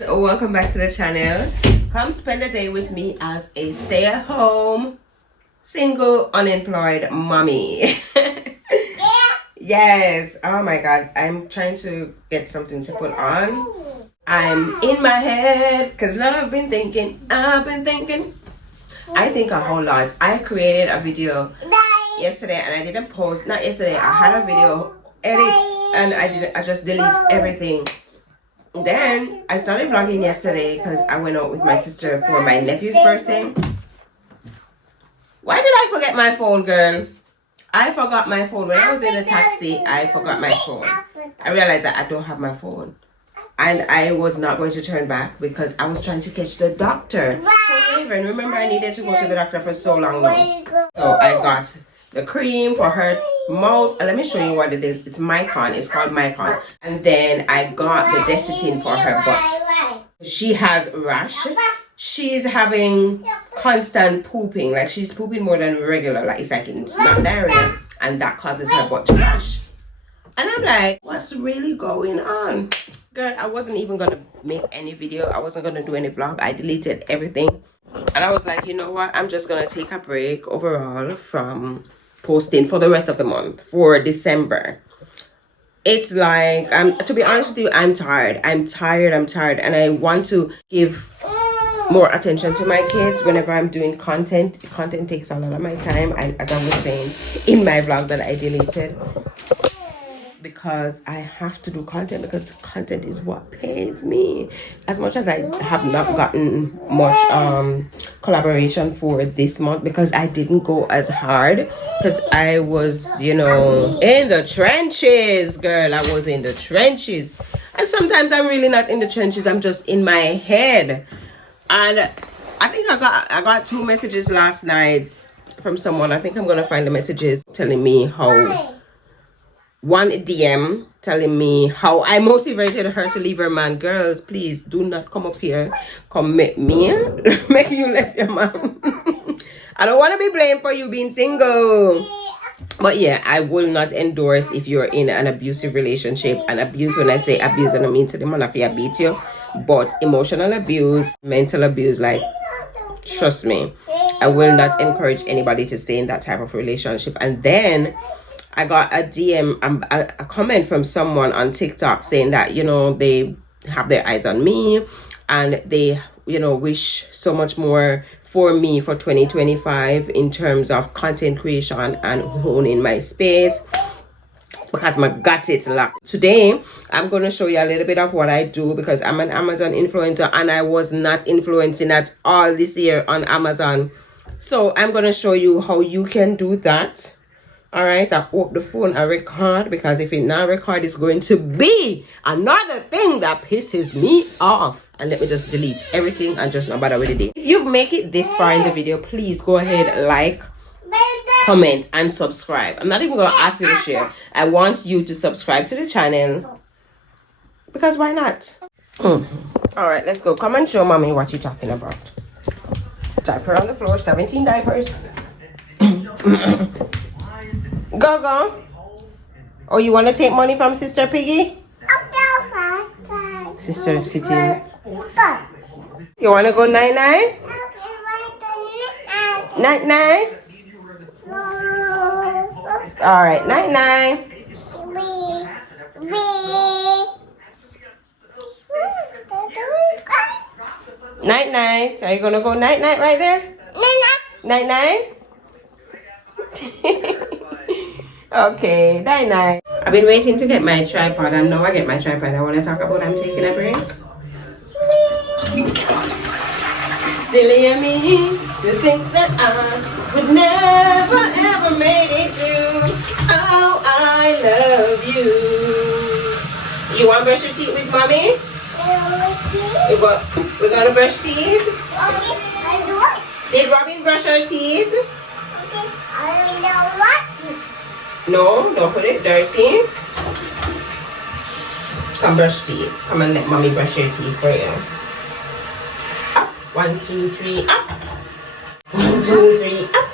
Welcome back to the channel. Come spend a day with me as a stay-at-home single unemployed mommy. Yes, oh my god, I'm trying to get something to put on. I'm in my head because I've been thinking I think a whole lot. I created a video yesterday and I didn't post. Not yesterday, I had a video edit and I just deleted everything. Then I started vlogging yesterday because I went out with my sister for my nephew's birthday. Why did I forget my phone, girl? I forgot my phone. When I was in the taxi, I forgot my phone. I realized that I don't have my phone. And I was not going to turn back because I was trying to catch the doctor. So even remember, I needed to go to the doctor for so long now. So I got the cream for her mouth. Let me show you what it is. It's Mycon. It's called Mycon. And then I got the Desitin for her butt. She has rash. She's having constant pooping. Like she's pooping more than regular. Like it's not diarrhea. And that causes her butt to rash. And I'm like, what's really going on? Girl, I wasn't even going to make any video. I wasn't going to do any vlog. I deleted everything. And I was like, you know what? I'm just going to take a break overall from posting for the rest of the month, for December. It's like, to be honest with you, I'm tired. I'm tired. And I want to give more attention to my kids whenever I'm doing content. Content takes a lot of my time, as I was saying in my vlog that I deleted. Because I have to do content because content is what pays me. As much as I have not gotten much collaboration for this month because I didn't go as hard because I was, in the trenches, girl. I was in the trenches. And sometimes I'm really not in the trenches. I'm just in my head. And I think I got 2 messages last night from someone. I think I'm going to find the messages telling me how... One DM telling me how I motivated her to leave her man. Girls, please do not come up here. Come make me. Make you left your man. I don't want to be blamed for you being single. But yeah, I will not endorse if you're in an abusive relationship. And abuse, when I say abuse, I don't mean to the man if I beat you. But emotional abuse, mental abuse, like, trust me. I will not encourage anybody to stay in that type of relationship. And then... I got a DM, a comment from someone on TikTok saying that, they have their eyes on me and they, wish so much more for me for 2025 in terms of content creation and honing my space because I got it locked. Today, I'm going to show you a little bit of what I do because I'm an Amazon influencer and I was not influencing at all this year on Amazon. So I'm going to show you how you can do that. All right, I hope the phone I record because if it not record, it's going to be another thing that pisses me off. And let me just delete everything and just not bother with it. If you've made it this far in the video, please go ahead, like, comment, and subscribe. I'm not even going to ask you to share. I want you to subscribe to the channel because why not? All right, let's go. Come and show mommy what you're talking about. Diaper on the floor, 17 diapers. Go. Oh, you want to take money from Sister Piggy? Sister sitting. You want to go 99? 99? All right, 99. 99. So are you going to go night-night right there? Night-night? Okay, night. I've been waiting to get my tripod and now I get my tripod. I want to talk about I'm taking a break. Silly of me to think that I would never ever make it through. Oh, I love you. You want to brush your teeth with mommy? We're going to brush teeth? Did Robin brush her teeth? I don't know what. No, don't put it dirty. Come brush teeth. Come and let mommy brush your teeth for you. Up. 1, 2, 3, up. 1, 2, 3, up.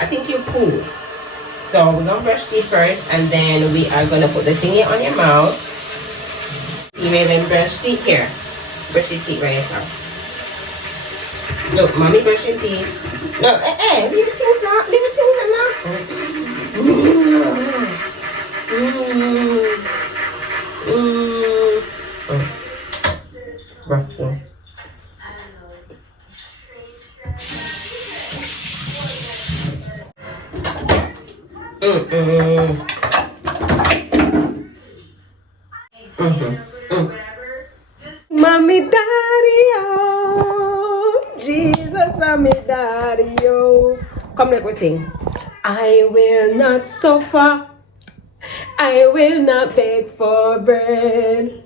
I think you're cool. So we're gonna brush teeth first and then we are gonna put the thingy on your mouth. You may then brush teeth here. Brush your teeth by yourself. Look, mommy brushing teeth. No, leave things now. Leave things now. Brush them. Mommy, daddy, oh, Jesus, mommy, daddy, oh. Come, let me sing. I will not suffer. I will not beg for bread.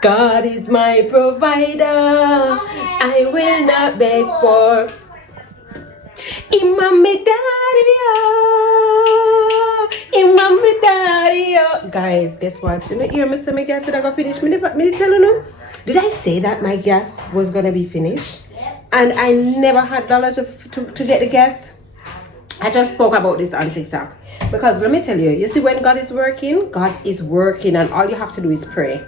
God is my provider. I will not beg for. Mommy, daddy, oh. Mommy, daddy, oh. Guys, guess what? You know, hear me say my gas is gonna finish. Me tell you. Did I say that my gas was gonna be finished? And I never had dollars to get the gas. I just spoke about this on TikTok. Because let me tell you, you see, when God is working, and all you have to do is pray.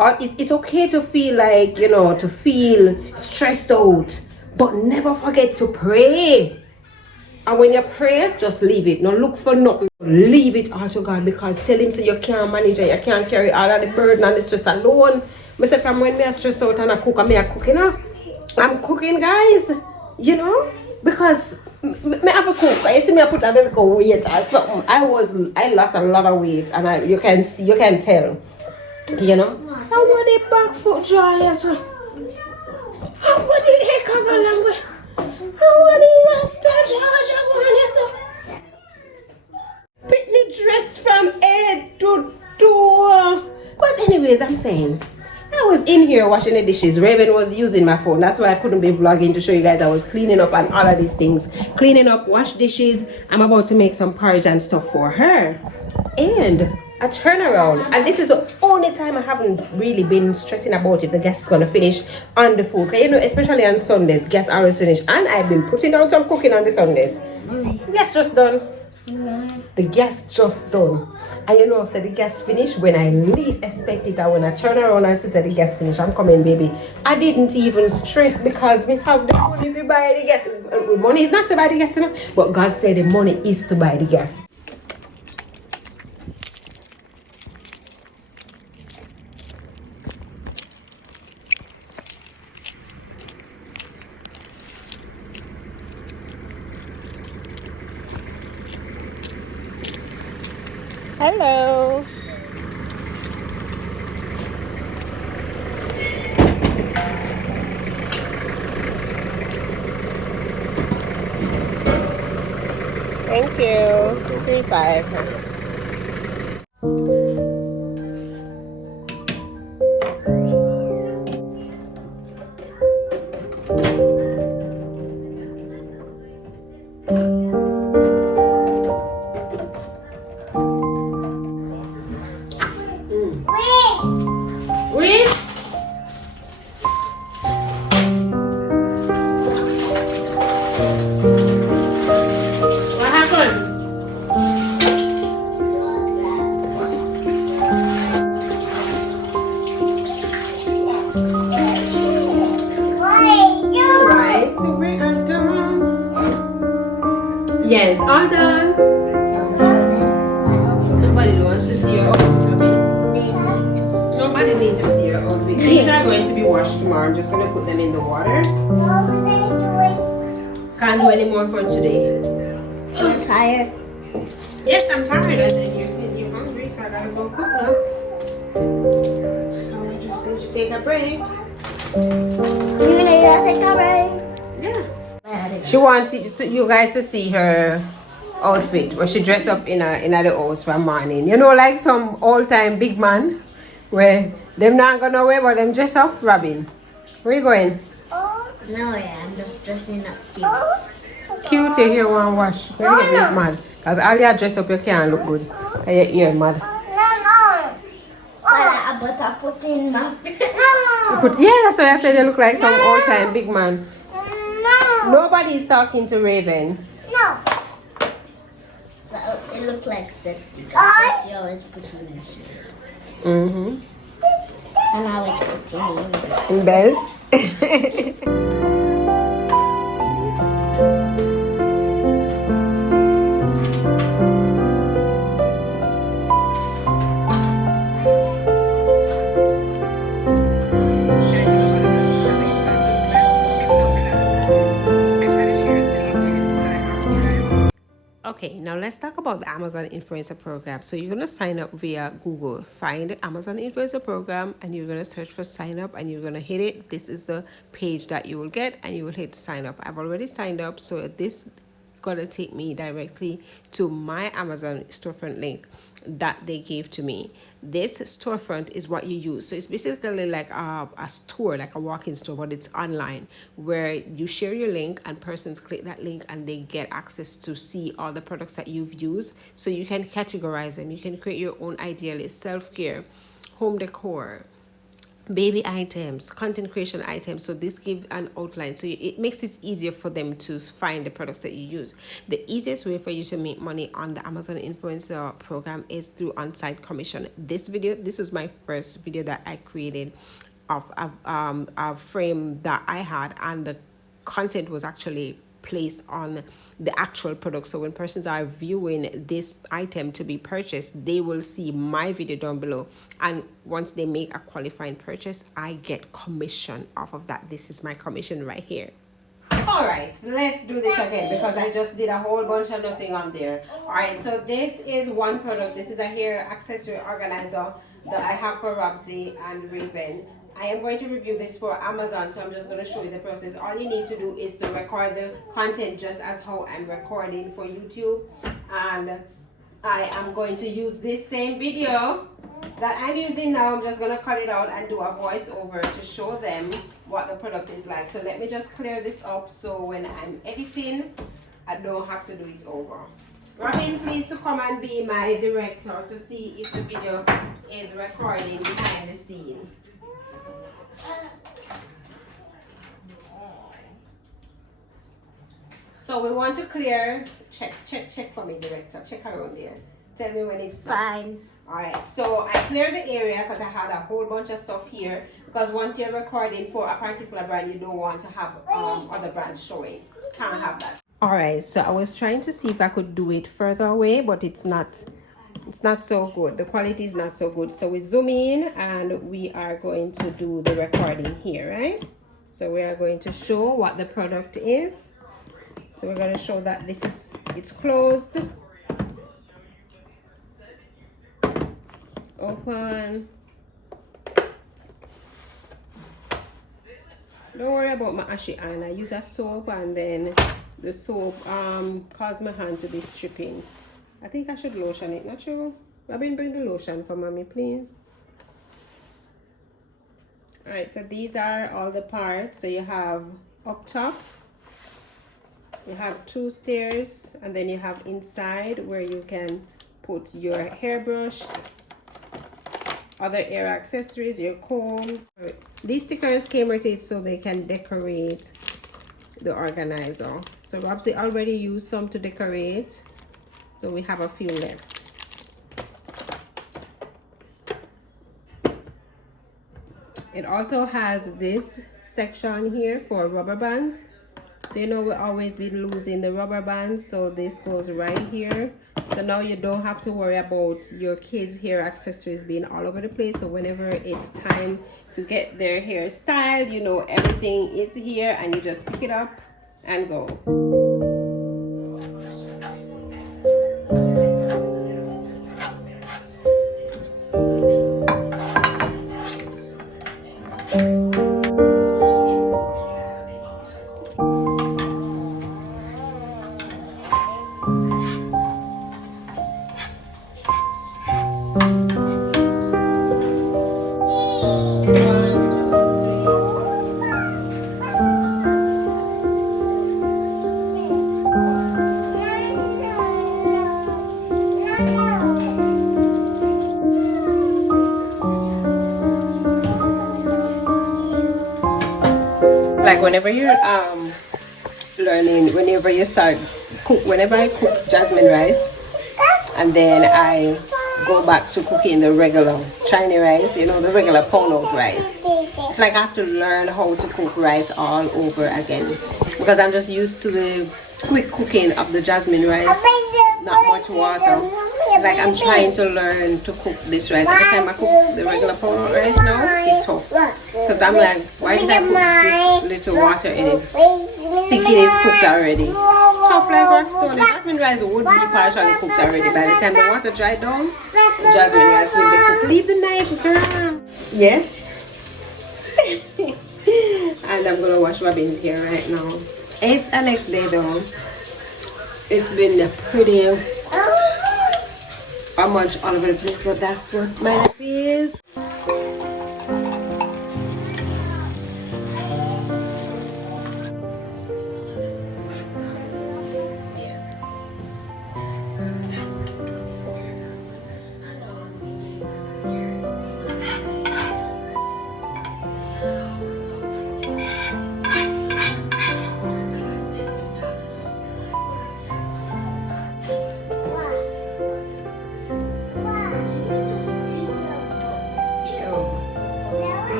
Or it's okay to feel like, you know, to feel stressed out, but never forget to pray. And when you pray, just leave it. No look for nothing. Leave it all to God, because tell him so you can't manage it. You can't carry all of the burden and the stress alone. I say from when I stress out and I cook, you know. I'm cooking, guys, you know, because I have a cook. You see me, I put a little weight or something. I lost a lot of weight, and you can tell, you know. I want the back foot dry, so. I want the heck of a language. I want the rasta Georgia one, so. Pick the dress from head to toe. But anyways, I'm saying, I was in here washing the dishes. Raven was using my phone. That's why I couldn't be vlogging to show you guys. I was cleaning up and all of these things. Cleaning up, wash dishes. I'm about to make some porridge and stuff for her. And a turnaround. And this is the only time I haven't really been stressing about if the gas is going to finish on the food. You know, especially on Sundays, gas always finish. And I've been putting down some cooking on the Sundays. Gas just done. The gas just done. And you know, said the gas finished when I least expect it. And when I turn around and say the gas finished, I'm coming, baby. I didn't even stress because we have the money to buy the gas. Money is not to buy the gas, you know? But God said the money is to buy the gas. Hello. Thank you. 3-5. Yes, all done. Nobody wants to see your outfit. Nobody needs to see your outfit. These are going to be washed tomorrow. I'm just going to put them in the water. Can't do any more for today. I'm tired. Yes, I'm tired. I said you're hungry, so I gotta go cook now. So I just need to take a break. You're gonna take a break? Yeah. She wants you guys to see her outfit where she dressed up in the house for morning. You know, like some all-time big man where them not gonna wear, but them dress up. Robin, where you going? No, yeah, I'm just dressing up cute. Cute, you hear one wash. When you get mad, cause all you dress up you can't look good. Cause your ear mad. But I put in my. Yeah, that's why I said you look like some all-time big man. Nobody is talking to Raven. No. It looked like safety. Safety always put in their shit. And I was putting In belt. Okay, now let's talk about the Amazon Influencer Program. So you're going to sign up via Google. Find the Amazon Influencer Program and you're going to search for sign up and you're going to hit it. This is the page that you will get and you will hit sign up. I've already signed up, so this gonna take me directly to my Amazon storefront link that they gave to me. This storefront is what you use, so it's basically like a store, like a walk-in store, but it's online, where you share your link and persons click that link and they get access to see all the products that you've used, so you can categorize them. You can create your own idea list: self-care, home decor, baby items, content creation items. So this gives an outline, so it makes it easier for them to find the products that you use. The easiest way for you to make money on the Amazon Influencer Program is through on-site commission. This was my first video that I created of a frame that I had, and the content was actually placed on the actual product. So when persons are viewing this item to be purchased, they will see my video down below, and once they make a qualifying purchase, I get commission off of that. This is my commission right here. All right, so let's do this again because I just did a whole bunch of nothing on there. All right, so this is one product. This is a hair accessory organizer that I have for Robsy and Raven. I am going to review this for Amazon, so I'm just going to show you the process. All you need to do is to record the content just as how I'm recording for YouTube. And I am going to use this same video that I'm using now. I'm just going to cut it out and do a voiceover to show them what the product is like. So let me just clear this up so when I'm editing, I don't have to do it over. Robin, please to come and be my director to see if the video is recording behind the scenes. So we want to clear, check for me, director, check around there. Tell me when it's done. fine. Alright, so I cleared the area because I had a whole bunch of stuff here, because once you're recording for a particular brand, you don't want to have other brands showing. Can't have that. Alright, so I was trying to see if I could do it further away, but it's not so good. The quality is not so good. So we zoom in and we are going to do the recording here, right? So we are going to show what the product is. So we're going to show that it's closed. Open. Don't worry about my ashy hand. I use a soap, and then the soap caused my hand to be stripping. I think I should lotion it, not sure. Robin, bring the lotion for mommy, please. Alright, so these are all the parts. So you have up top, you have 2 stairs, and then you have inside where you can put your hairbrush, other hair accessories, your combs. These stickers came with it so they can decorate the organizer. So Robsy already used some to decorate, so we have a few left. It also has this section here for rubber bands. So you know we always be losing the rubber bands, so this goes right here. So now you don't have to worry about your kids' hair accessories being all over the place. So whenever it's time to get their hair styled, you know everything is here and you just pick it up and go. Like whenever you're learning, whenever you start cook, whenever I cook jasmine rice and then I go back to cooking the regular Chinese rice, you know, the regular pound out rice. It's like I have to learn how to cook rice all over again, because I'm just used to the quick cooking of the jasmine rice, not much water. It's like I'm trying to learn to cook this rice. Every time I cook the regular pound out rice now, it's tough, because I'm like, why did I put this little water in it? Thinking it's cooked already. Tough like rock stone. The jasmine rice would be partially cooked already. By the time the water dried down, the jasmine rice will be cooked. Leave the knife, girl. Yes. And I'm gonna wash my beans here right now. It's the next day though. It's been pretty much all over the place, but that's what my life is.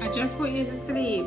I just put you to sleep.